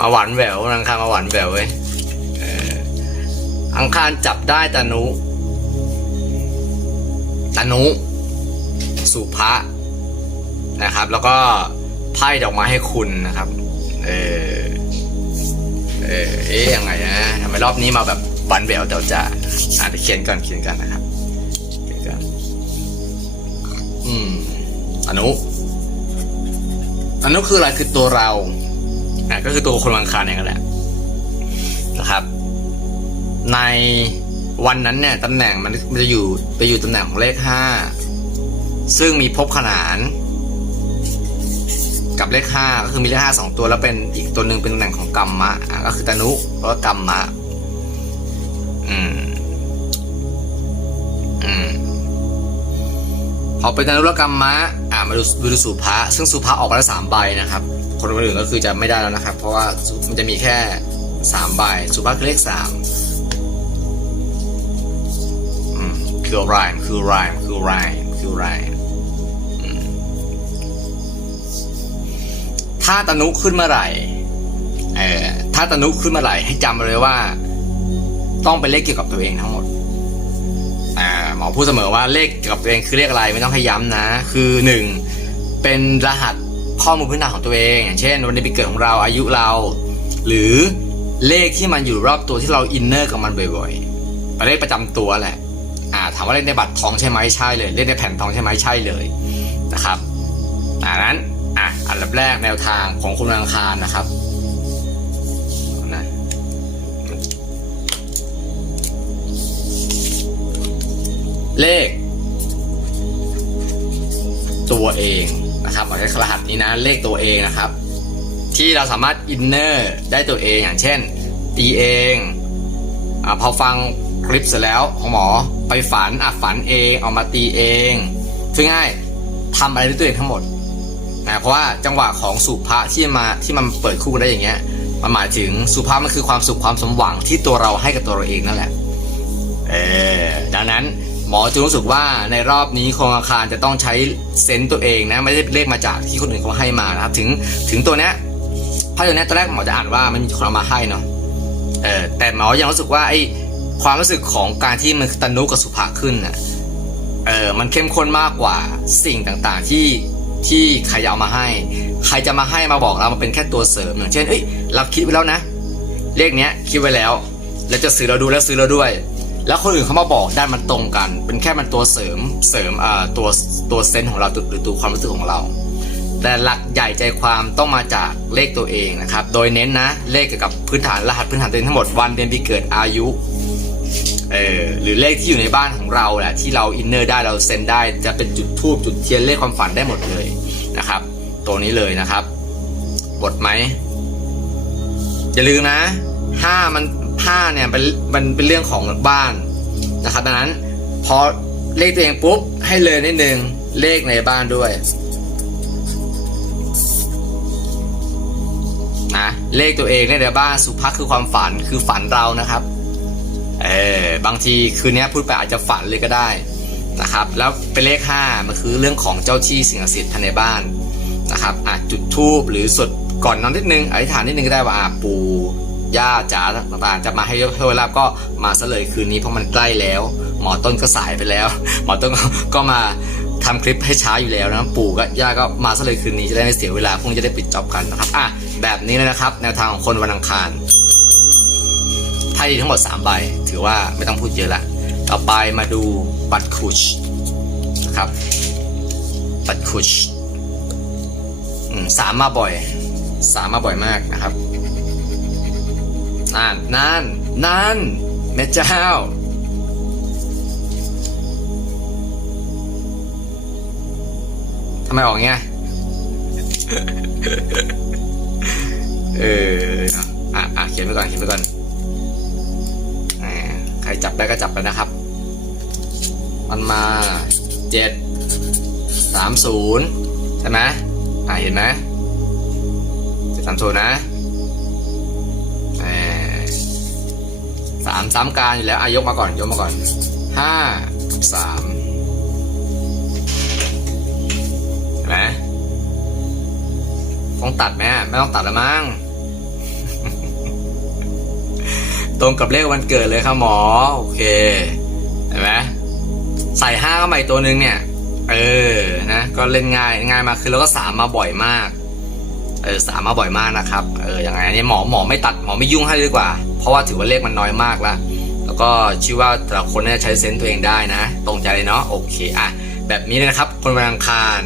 มาหวานแหววอังคารมาหวานแหววเว้ยอังคารจับได้ตานุตานุ สุภะนะครับ แล้วก็ไพ่ดอกไม้ให้คุณนะครับ เออเออเอ๊ยยังไงนะทำไมรอบนี้มาแบบหวานแหววเดี๋ยวจะอ่านเขียนก่อนเขียนก่อนนะครับเขียนก่อนอืมอนุอนุคืออะไรคือตัวเรา อะก็คือตัวคนวังคารเนั่นแหละนะครับ ในวันนั้นเนี่ยตำแหน่งมันมันจะอยู่ไปอยู่ตำแหน่งของเลขห้าซึ่งมีภพขนาน กับเลขห้าก็คือมีเลขห้าสองตัวแล้วเป็นอีกตัวหนึ่งเป็นตำแหน่งของกรรมะอะก็คือตนุแล้วก็กรรมะอืมอืมพอเป็นตนุรกรรมะอ่ามาดูดูสุภะซึ่งสุภะออกมาแล้วสามใบนะครับ คนอื่นก็คือจะไม่ได้แล้วนะครับ เพราะว่ามันจะมีแค่สามใบสุภะคือเลขสามคืออะไรคืออะไรคืออะไรคือไรอืมถ้าตนุขึ้นเมื่อไหร่เออถ้าตนุขึ้นเมื่อไหร่ให้จำไว้เลยว่า ต้องเป็นเลขเกี่ยวกับตัวเองทั้งหมดอ่าหมอพูดเสมอว่าเลขเกี่ยวกับตัวเองคือเลขอะไรไม่ต้องให้ย้ำนะ คือหนึ่งเป็นรหัส ข้อมูลพื้นฐานของตัวเอง อย่างเช่น วันเดือนปีเกิดของเราอายุเรา หรือเลขที่มันอยู่รอบตัวที่เราอินเนอร์กับมันบ่อยๆเป็นเลขประจำตัวแหละอ่าถามว่าเลขในบัตรทองใช่ไหมใช่เลยเลขในแผ่นทองใช่ไหมใช่เลยนะครับอ่านั้นอะอันดับแรกแนวทางของคุณวันอังคารนะครับนะเลข ตัวเอง นะครับเอาใช้รหัสนี้นะเลขตัวเองนะครับ ที่เราสามารถอินเนอร์ได้ตัวเองอย่างเช่น ตีเองอพอฟังคลิปเสร็จแล้วของหมอไปฝันอะฝันเองเอามาตีเองคือง่ายทำอะไรด้วยตัวเองทั้งหมดนะเพราะว่าจังหวะของสุภาที่มาที่มันเปิดคู่ได้อย่างเงี้ยมันหมายถึงสุภามันคือความสุขความสมหวังที่ตัวเราให้กับตัวเราเองนั่นแหละ เออดังนั้น หมอจึงรู้สึกว่าในรอบนี้โครงอาคารจะต้องใช้เซนต์ตัวเองนะไม่ได้เลขมาจากที่คนอื่นเขาให้มานะครับ ถึงถึงตัวเนี้ยพระตัวเนี้ยตอนแรกหมอจะอ่านว่ามันมีคนเอามาให้เนาะเออแต่หมอยังรู้สึกว่าไอความรู้สึกของการที่มันตนุกับสุภาขึ้นน่ะเออมันเข้มข้นมากกว่าสิ่งต่างๆที่ที่ใครเอามาให้ ใครจะมาให้มาบอกเรามันเป็นแค่ตัวเสริมอย่างเช่นเอ้ยเราคิดไว้แล้วนะเลขเนี้ยคิดไว้แล้ว แล้วจะซื้อเราดูแล้วซื้อเราด้วย แล้วคนอื่นเขามาบอกด้านมันตรงกัน เป็นแค่มันตัวเสริมเสริมอ่าตัวตัวเซนของเราตัวหรือตัวความรู้สึกของเรา แต่หลักใหญ่ใจความต้องมาจากเลขตัวเองนะครับ โดยเน้นนะเลขเกี่ยวกับพื้นฐานรหัสพื้นฐานตัวเองทั้งหมดวันเดือนปีเกิดอายุเออหรือเลขที่อยู่ในบ้านของเราแหละที่เราอินเนอร์ได้เราเซนได้จะเป็นจุดทูบจุดเทียนเลขความฝันได้หมดเลยนะครับ ตัวนี้เลยนะครับบทไหมอย่าลืมนะห้ามัน ห้าเนี่ยเป็นมันเป็นเรื่องของบ้านนะครับดังนั้นพอเลขตัวเองปุ๊บให้เลยนิดนึงเลขในบ้านด้วยนะเลขตัวเองเลขในบ้านสุภาพคือความฝันคือฝันเรานะครับเออบางทีคืนนี้พูดไปอาจจะฝันเลยก็ได้นะครับ แล้วเป็นเลขห้ามันคือเรื่องของเจ้าที่สิ่งศักดิ์สิทธิ์ภายในบ้านนะครับอาจจุดทูบหรือสวดก่อนนอนนิดนึงอธิษฐานนิดนึงก็ได้ว่าปู่ ย่าจ๋าต่างๆ จะมาให้ให้เวลาบก็มาซะเลยคืนนี้เพราะมันใกล้แล้ว หมอต้นก็สายไปแล้ว หมอต้นก็กมาทำคลิปให้ช้าอยู่แล้วนะปู่ก็ย่าก็มาซะเลยคืนนี้จะได้ไม่เสียเวลาพรุ่งนี้จะได้ปิดจอบกันนะครับอะแบบนี้เลยนะครับ แนวทางของคนวันอังคารไพ่ทั้งหมด3ใบถือว่าไม่ต้องพูดเยอะละต่อไปมาดูบัตรคุชนะครับบัตรคุชสามมาบ่อยสามมาบ่อยมากนะครับ นั่นนั่นนั่นแม่เจ้า ทำไมออกเงี้ย เออ อะอะเขียนไปก่อน เขียนไปก่อน ใครจับได้ก็จับไปนะครับ มันมาเจ็ดสามศูนย์ใช่ไหมอ่าเห็นไหมเจ็ดสามศูนย์นะ สามซ้ำการอยู่แล้วอายกมาก่อนยกมาก่อนห้าสามเห็นไหมต้องตัดไหมไม่ต้องตัดแล้วมั้งตรงกับเลขวันเกิดเลยครับหมอ โอเคเห็นไหมใส่ห้าเข้ามาอีกตัวหนึ่งเนี่ย เออนะ ก็เล่นง่ายง่ายมากคือแล้วก็สามมาบ่อยมาก เออสามมาบ่อยมากนะครับเออยังไงอันนี้หมอหมอไม่ตัดหมอไม่ยุ่งให้ดีกว่า เพราะว่าถือว่าเลขมันน้อยมากแล้วแล้วก็ชื่อว่าแต่ละคนเนี่ยใช้เซนต์ตัวเองได้นะ ตรงใจเลยเนาะโอเคอะแบบนี้นะครับคนวันอังคาร